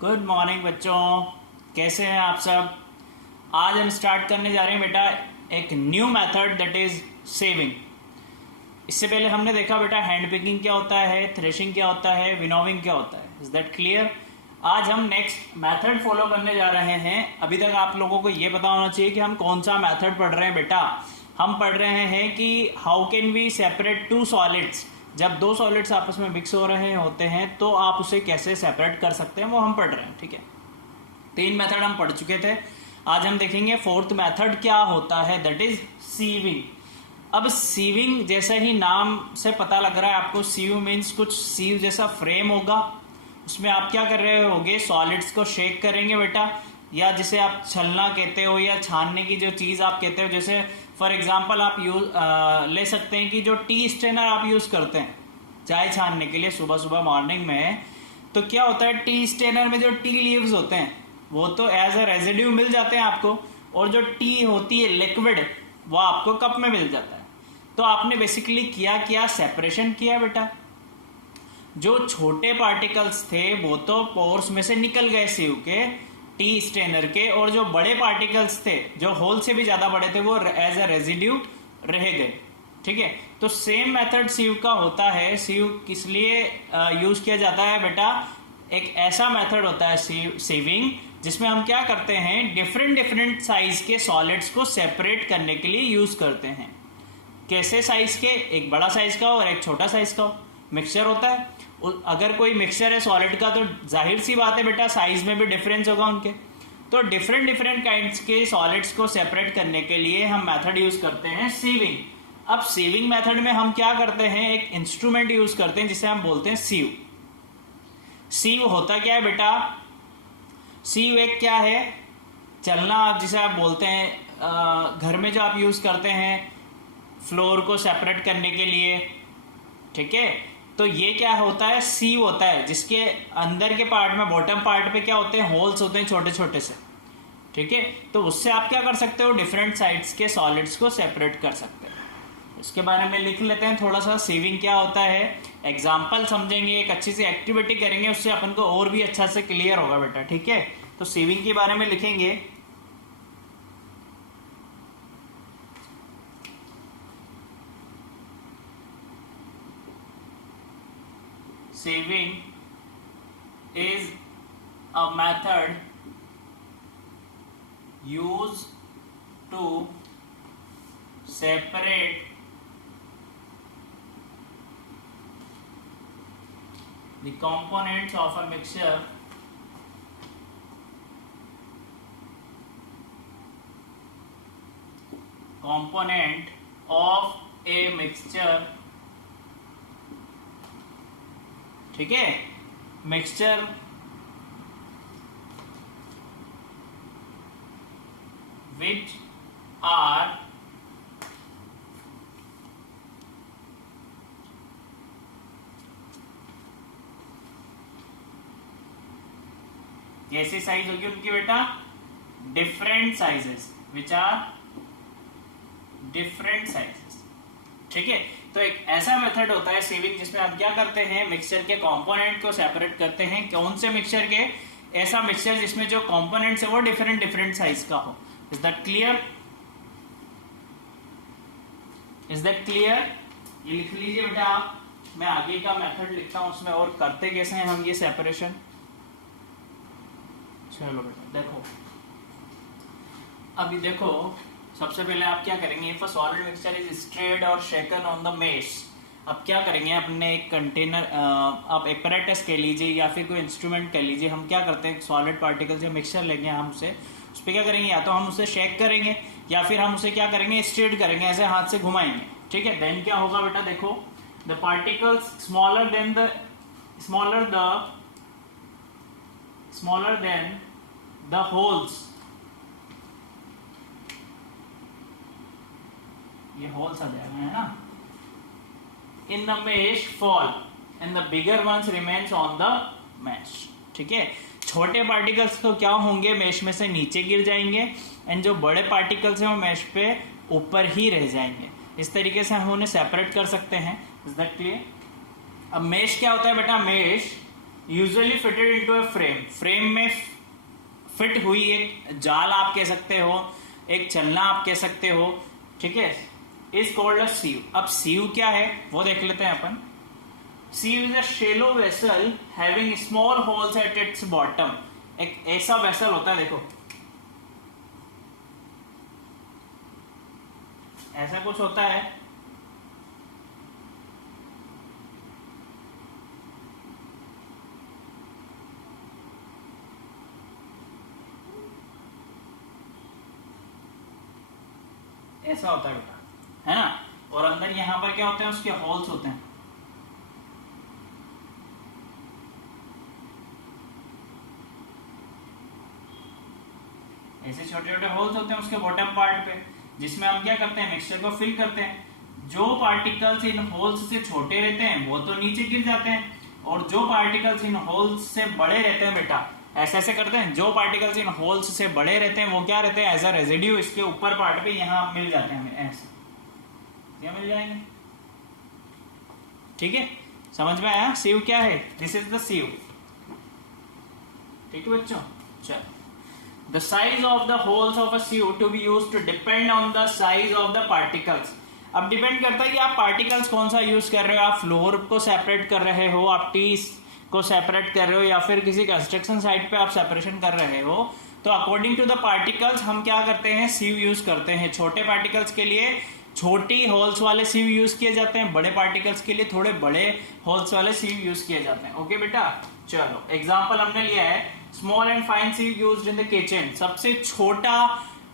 Good morning बच्चों, कैसे हैं आप सब। आज हम स्टार्ट करने जा रहे हैं बेटा एक new method that is saving. इससे पहले हमने देखा बेटा हैंड पिकिंग क्या होता है, थ्रेशिंग क्या होता है, विनोविंग क्या होता है। Is that clear. आज हम नेक्स्ट मेथड फॉलो करने जा रहे हैं। अभी तक आप लोगों को ये पता होना चाहिए कि हम कौन सा मेथड पढ़ रहे हैं बेटा। हम पढ़ रहे हैं कि how can we separate two solids. जब दो सॉलिड्स आपस में मिक्स हो रहे होते हैं तो आप उसे कैसे सेपरेट कर सकते हैं, वो हम पढ़ रहे हैं। ठीक है, 3 मेथड हम पढ़ चुके थे। आज हम देखेंगे 4th मेथड क्या होता है, दैट इज सीविंग। अब सीविंग जैसे ही नाम से पता लग रहा है आपको, सीव मीन्स कुछ सीव जैसा फ्रेम होगा। उसमें आप क्या कर रहे होगे, सॉलिड्स को शेक करेंगे बेटा, या जिसे आप छलना कहते हो या छानने की जो चीज़ आप कहते हो। जैसे फॉर एग्जांपल आप ले सकते हैं कि जो टी स्ट्रेनर आप यूज़ करते हैं चाय छानने के लिए सुबह सुबह मॉर्निंग में, तो क्या होता है टी स्ट्रेनर में जो टी लीव्स होते हैं वो तो एज अ रेजिड्यू मिल जाते हैं आपको, और जो टी होती है लिक्विड वो आपको कप में मिल जाता है। तो आपने बेसिकली क्या सेपरेशन किया बेटा। जो छोटे पार्टिकल्स थे वो तो पोर्स में से निकल गए सीव के, टी स्ट्रेनर के, और जो बड़े पार्टिकल्स थे जो होल से भी ज्यादा बड़े थे वो एज अ रेजिड्यू रह गए। ठीक है, तो सेम मेथड सीव का होता है। सीव किस लिए यूज किया जाता है बेटा, एक ऐसा मेथड होता है सीविंग जिसमें हम क्या करते हैं, डिफरेंट साइज के सॉलिड्स को सेपरेट करने के लिए यूज करते हैं। कैसे साइज के, एक बड़ा साइज का और एक छोटा साइज का मिक्सचर होता है। अगर कोई मिक्सचर है सॉलिड का तो जाहिर सी बात है बेटा साइज में भी डिफरेंस होगा उनके। तो डिफरेंट काइंड्स के सॉलिड्स को सेपरेट करने के लिए हम मेथड यूज करते हैं सीविंग। अब सीविंग मेथड में हम क्या करते हैं, एक इंस्ट्रूमेंट यूज करते हैं जिसे हम बोलते हैं सीव। सीव होता क्या है बेटा, सीव एक क्या है, चलना जिसे आप बोलते हैं। घर में जो आप यूज करते हैं फ्लोर को सेपरेट करने के लिए, ठीक है। तो ये क्या होता है, सीव होता है, जिसके अंदर के पार्ट में बॉटम पार्ट पे क्या होते हैं, होल्स होते हैं छोटे छोटे से। ठीक है, तो उससे आप क्या कर सकते हो, डिफरेंट साइड्स के सॉलिड्स को सेपरेट कर सकते हैं। इसके बारे में लिख लेते हैं थोड़ा सा, सीविंग क्या होता है। एग्जाम्पल समझेंगे, एक अच्छी सी एक्टिविटी करेंगे, उससे अपन को और भी अच्छा से क्लियर होगा बेटा। ठीक है, तो सीविंग के बारे में लिखेंगे। Sieving is a method used to separate the components of a mixture ठीक है, मिक्सचर विच आर कैसी साइज होगी उनकी बेटा, different sizes, which are different sizes. ठीक है, तो एक ऐसा मेथड होता है सीविंग जिसमें हम क्या करते हैं, मिक्सचर के कंपोनेंट को सेपरेट करते हैं। कौन से मिक्सचर के, ऐसा मिक्सचर जिसमें जो कंपोनेंट्स है वो डिफरेंट साइज का हो। Is that clear, is that clear. ये लिख लीजिए बेटा आप, मैं आगे का मेथड लिखता हूं उसमें, और करते कैसे हैं हम ये सेपरेशन। चलो बेटा देखो, अभी देखो सबसे पहले आप क्या करेंगे, if a solid mixture is strayed और शेकन ऑन द मेश। अब क्या करेंगे, अपने एक कंटेनर, आप एपरेटस कह लीजिए या फिर कोई इंस्ट्रूमेंट कह लीजिए। हम क्या करते हैं, सॉलिड पार्टिकल से मिक्सचर लेंगे, हम उसे उस पर क्या करेंगे, या तो हम उसे शेक करेंगे या फिर हम उसे क्या करेंगे, स्ट्रेड करेंगे, ऐसे हाथ से घुमाएंगे। ठीक है, देन क्या होगा बेटा, देखो the particles smaller than the holes, ये होल्स आ जाएगा है ना, in the mesh fall and the bigger ones remains on the mesh. ठीक है, छोटे पार्टिकल्स तो क्या होंगे, मेश में से नीचे गिर जाएंगे, एंड जो बड़े पार्टिकल्स हैं वो मेश पे ऊपर ही रह जाएंगे। इस तरीके से हम उन्हें सेपरेट कर सकते हैं। Is that clear. अब मेश क्या होता है बेटा, mesh usually fitted into a frame, frame में फिट हुई एक जाल आप कह सकते हो, एक चलना आप कह सकते हो, ठीक है, इज कॉल्ड अ सीव। अब सीव क्या है वो देख लेते हैं अपन। Sieve is a shallow vessel having small holes at its bottom. एक ऐसा वेसल होता है, देखो ऐसा कुछ होता है, ऐसा होता है बेटा, है ना, और अंदर यहां पर क्या होते हैं, उसके होल्स होते हैं। ऐसे छोटे छोटे होल्स होते हैं उसके बॉटम पार्ट पे, जिसमें हम क्या करते हैं, मिक्सचर को फिल करते हैं। जो पार्टिकल्स इन होल्स से छोटे रहते हैं वो तो नीचे गिर जाते हैं, और जो पार्टिकल्स इन होल्स से बड़े रहते हैं बेटा, ऐसे ऐसे करते हैं, जो पार्टिकल्स इन होल्स से बड़े रहते हैं वो क्या रहते हैं, एज अ रेजिड्यू इसके ऊपर पार्ट पे यहाँ मिल जाते हैं हमें, ऐसे क्या मिल जाएंगे, ठीक है, समझ में आया सीव क्या है, दिस इज द सीव, ठीक है बच्चों। चलो, the size of the holes of a sieve to be used to depend on the size of the particles। अब डिपेंड करता है कि आप पार्टिकल्स कौन सा यूज कर रहे हो, आप फ्लोर को सेपरेट कर रहे हो, आप टीस को सेपरेट कर रहे हो, या फिर किसी कंस्ट्रक्शन साइट पे आप सेपरेशन कर रहे हो, तो अकॉर्डिंग टू द पार्टिकल्स हम क्या करते हैं, सीव यूज करते हैं। छोटे पार्टिकल्स के लिए छोटी होल्स वाले सीव यूज किए जाते हैं, बड़े पार्टिकल्स के लिए थोड़े बड़े होल्स वाले सीव यूज किए जाते हैं। ओके बेटा, चलो एग्जांपल हमने लिया है, small and fine sieve used in the kitchen. सबसे छोटा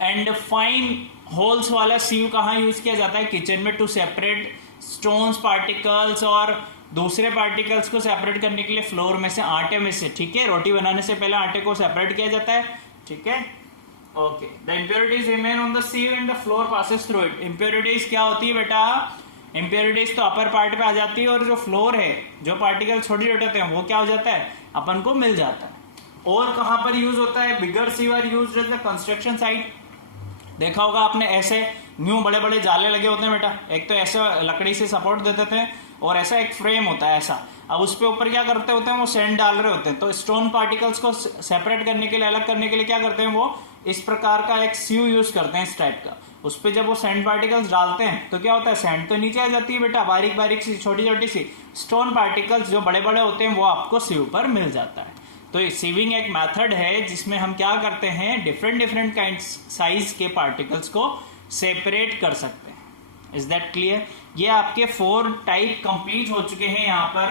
एंड फाइन होल्स वाला सीव कहाँ यूज किया जाता है, किचन में, टू सेपरेट स्टोन्स पार्टिकल्स और दूसरे पार्टिकल्स को सेपरेट करने के लिए फ्लोर में से, आटे में से, ठीक है, रोटी बनाने से पहले आटे को सेपरेट किया जाता है, ठीक है। Okay, the impurities remain on the सीव and the floor passes through it. Impurities क्या होती है बेटा, इम्प्योरिटीज तो अपर पार्ट पे आ जाती है, और जो फ्लोर है, जो पार्टिकल छोटे छोटे होते हैं वो क्या हो जाता है, अपन को मिल जाता है। और कहां पर यूज होता है, bigger sieve are used at the construction site. देखा होगा आपने, ऐसे न्यू बड़े बड़े जाले लगे होते हैं बेटा, एक तो ऐसे लकड़ी से सपोर्ट देते थे, और ऐसा एक फ्रेम होता है ऐसा, अब उस पे ऊपर क्या करते होते हैं, वो सैंड डाल रहे होते हैं, तो स्टोन पार्टिकल्स को सेपरेट करने के लिए, अलग करने के लिए क्या करते हैं, वो इस प्रकार का एक सीव यूज करते हैं, इस टाइप का। उस पर जब वो सैंड पार्टिकल्स डालते हैं तो क्या होता है, सैंड तो नीचे आ जाती है बेटा, बारीक बारीक सी छोटी छोटी सी स्टोन पार्टिकल्स जो बड़े बड़े होते हैं वो आपको सीव पर मिल जाता है। तो सीविंग एक मेथड है जिसमें हम क्या करते हैं, डिफरेंट डिफरेंट काइंड साइज के पार्टिकल्स को सेपरेट कर सकते हैं। Is that clear? ये आपके 4 टाइप कंप्लीट हो चुके हैं यहाँ पर।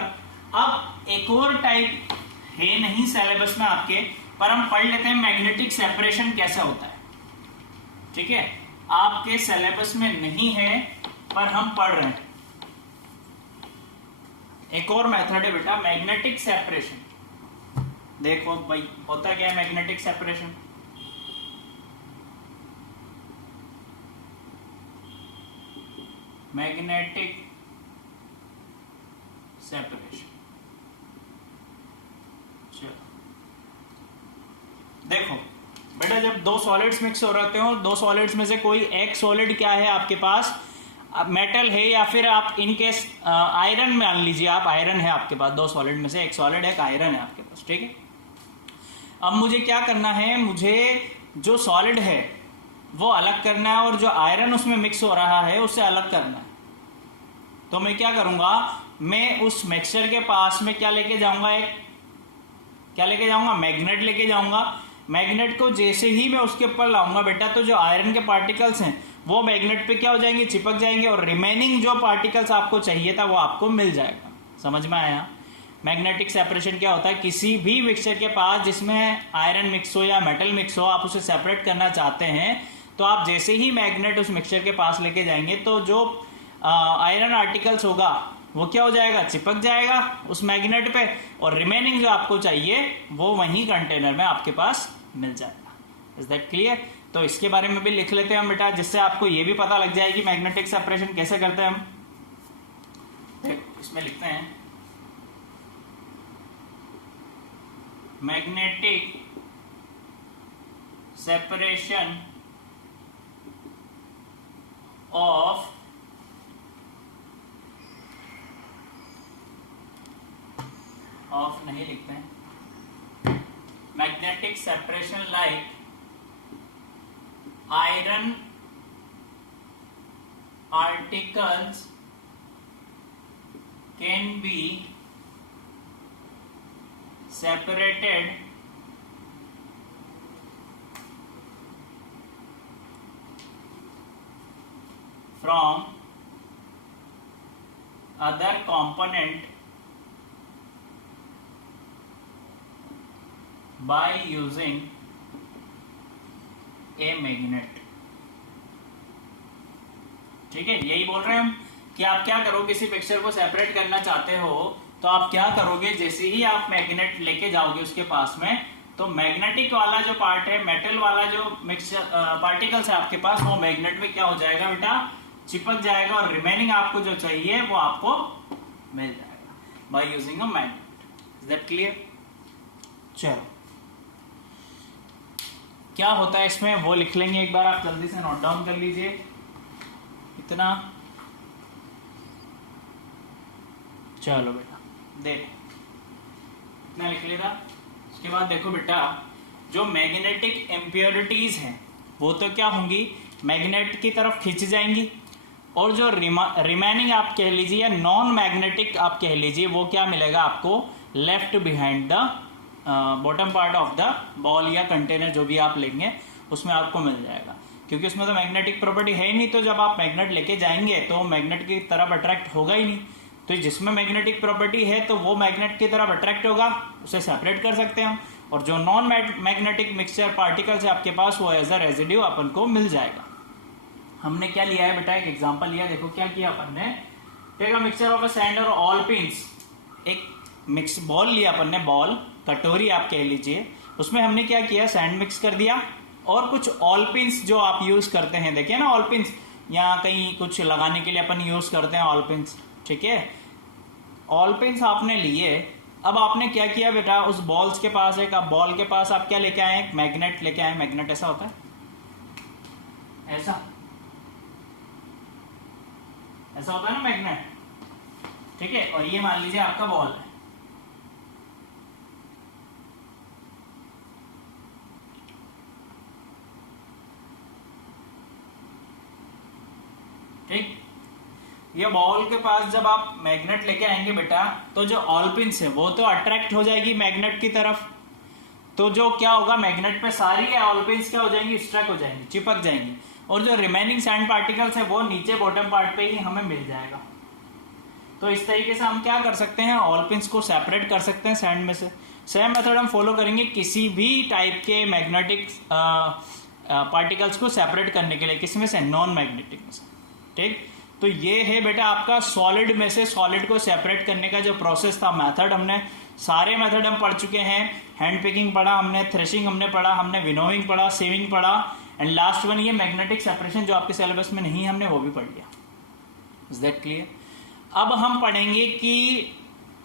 अब एक और टाइप है नहीं सिलेबस में आपके, पर हम पढ़ लेते हैं मैग्नेटिक सेपरेशन कैसा होता है, ठीक है, आपके सिलेबस में नहीं है पर हम पढ़ रहे हैं। एक और मेथड है बेटा मैग्नेटिक सेपरेशन। देखो भाई होता क्या है मैग्नेटिक सेपरेशन, मैग्नेटिक सेपरेशन, चलो देखो बेटा, जब दो सॉलिड्स मिक्स हो रहे हो, दो सॉलिड्स में से कोई एक सॉलिड क्या है आपके पास, मेटल है, या फिर आप इनकेस आयरन मान लीजिए, आप आयरन है आपके पास, दो सॉलिड में से एक सॉलिड है, एक आयरन है आपके पास, ठीक है। अब मुझे क्या करना है, मुझे जो सॉलिड है वो अलग करना है, और जो आयरन उसमें मिक्स हो रहा है उसे अलग करना है। तो मैं क्या करूंगा, मैं उस मिक्सचर के पास में क्या लेके जाऊंगा, एक क्या लेके जाऊंगा, मैग्नेट लेके जाऊंगा। मैग्नेट को जैसे ही मैं उसके ऊपर लाऊंगा बेटा, तो जो आयरन के पार्टिकल्स हैं वो मैग्नेट पे क्या हो जाएंगे, चिपक जाएंगे, और रिमेनिंग जो पार्टिकल्स आपको चाहिए था वो आपको मिल जाएगा। समझ में आया? मैग्नेटिक सेपरेशन क्या होता है, किसी भी मिक्सचर के पास जिसमें आयरन मिक्स हो या मेटल मिक्स हो, आप उसे सेपरेट करना चाहते हैं, तो आप जैसे ही मैग्नेट उस मिक्सचर के पास लेके जाएंगे, तो जो आयरन आर्टिकल्स होगा वो क्या हो जाएगा, चिपक जाएगा उस मैग्नेट पे, और रिमेनिंग जो आपको चाहिए वो वहीं कंटेनर में आपके पास मिल जाएगा। Is that clear? तो इसके बारे में भी लिख लेते हैं हम बेटा, जिससे आपको ये भी पता लग जाए कि मैग्नेटिक सेपरेशन कैसे करते हैं हम। देखो इसमें लिखते हैं मैग्नेटिक सेपरेशन ऑफ ऑफ नहीं लिखते हैं, magnetic separation like iron particles can be separated from other component by using a magnet। ठीक है, यही बोल रहे हैं हम कि आप क्या करोगे, किसी पिक्चर को सेपरेट करना चाहते हो तो आप क्या करोगे, जैसे ही आप मैग्नेट लेके जाओगे उसके पास में, तो मैग्नेटिक वाला जो पार्ट है, मेटल वाला जो मिक्सचर पार्टिकल्स है आपके पास, वो मैग्नेट में क्या हो जाएगा बेटा, चिपक जाएगा, और रिमेनिंग आपको जो चाहिए वो आपको मिल जाएगा by using a magnet. Is that clear? चलो, क्या होता है इसमें वो लिख लेंगे एक बार, आप जल्दी से नोट डाउन कर लीजिए इतना। चलो बेटा देख, इतना लिख लिया। उसके बाद देखो बेटा, जो मैग्नेटिक इम्प्योरिटीज हैं वो तो क्या होंगी, मैग्नेट की तरफ खींच जाएंगी, और जो रिमेनिंग आप कह लीजिए या नॉन मैग्नेटिक आप कह लीजिए, वो क्या मिलेगा आपको, left behind the bottom part of the ball या कंटेनर, जो भी आप लेंगे उसमें आपको मिल जाएगा, क्योंकि उसमें तो मैग्नेटिक प्रॉपर्टी है ही नहीं। तो जब आप मैग्नेट लेके जाएंगे तो मैग्नेट की तरफ अट्रैक्ट होगा ही नहीं, तो जिसमें मैग्नेटिक प्रॉपर्टी है तो वो मैग्नेट की तरफ अट्रैक्ट होगा, उसे सेपरेट कर सकते हैं हम, और जो नॉन मैग्नेटिक मिक्सचर पार्टिकल्स है आपके पास, वो एज अ रेजिड्यू अपन को मिल जाएगा। हमने क्या लिया है बेटा, एक एग्जांपल लिया, देखो क्या किया अपन ने, take a mixture of a sand और ऑल पिंस, एक मिक्स बॉल लिया अपन ने, बॉल कटोरी आप कह लीजिए, उसमें हमने क्या किया, सैंड मिक्स कर दिया, और कुछ ऑल पिंस जो आप यूज करते हैं, देखिए ना ऑल पिंस, या कहीं कुछ लगाने के लिए अपन यूज करते हैं ऑल पिंस, ठीक है, ऑल पिंस आपने लिए। अब आपने क्या किया बेटा, उस बॉल्स के पास, एक आप बॉल के पास आप क्या लेके आए, एक मैग्नेट लेके आए। मैग्नेट ऐसा होता है, ऐसा ऐसा होता है ना मैग्नेट, ठीक है, और ये मान लीजिए आपका बॉल है, ठीक। ये बॉल के पास जब आप मैग्नेट लेके आएंगे बेटा, तो जो ऑल पिंस है वो तो अट्रैक्ट हो जाएगी मैग्नेट की तरफ, तो जो क्या होगा, मैग्नेट पे सारी ऑल पिंस क्या हो जाएंगी, स्ट्रक हो जाएंगी, चिपक जाएंगी, और जो रिमेनिंग सैंड पार्टिकल्स है वो नीचे बॉटम पार्ट पे ही हमें मिल जाएगा। तो इस तरीके से हम क्या कर सकते हैं, ऑल पिंस को सेपरेट कर सकते हैं सैंड में से। सेम मेथड हम फॉलो करेंगे किसी भी टाइप के मैग्नेटिक पार्टिकल्स को सेपरेट करने के लिए, किसमें से, नॉन मैग्नेटिक में से, ठीक। तो ये है बेटा आपका सॉलिड में से सॉलिड को सेपरेट करने का जो प्रोसेस था, मेथड, हमने सारे मेथड हम पढ़ चुके हैं। हैंड पिकिंग पढ़ा हमने, थ्रेशिंग हमने पढ़ा, हमने विनोइंग पढ़ा, सेविंग पढ़ा, एंड लास्ट वन ये मैग्नेटिक सेपरेशन जो आपके सिलेबस में नहीं है, हमने वो भी पढ़ लिया। Is that clear? अब हम पढ़ेंगे कि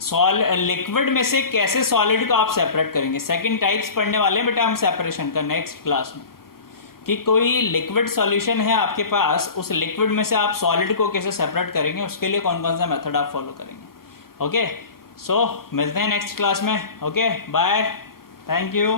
लिक्विड में से कैसे सॉलिड को आप सेपरेट करेंगे। सेकंड टाइप्स पढ़ने वाले हैं बेटा हम सेपरेशन का नेक्स्ट क्लास में, कि कोई लिक्विड सॉल्यूशन है आपके पास, उस लिक्विड में से आप सॉलिड को कैसे सेपरेट करेंगे, उसके लिए कौन कौन सा मेथड आप फॉलो करेंगे। ओके, सो मिलते हैं नेक्स्ट क्लास में। Okay, bye, thank you.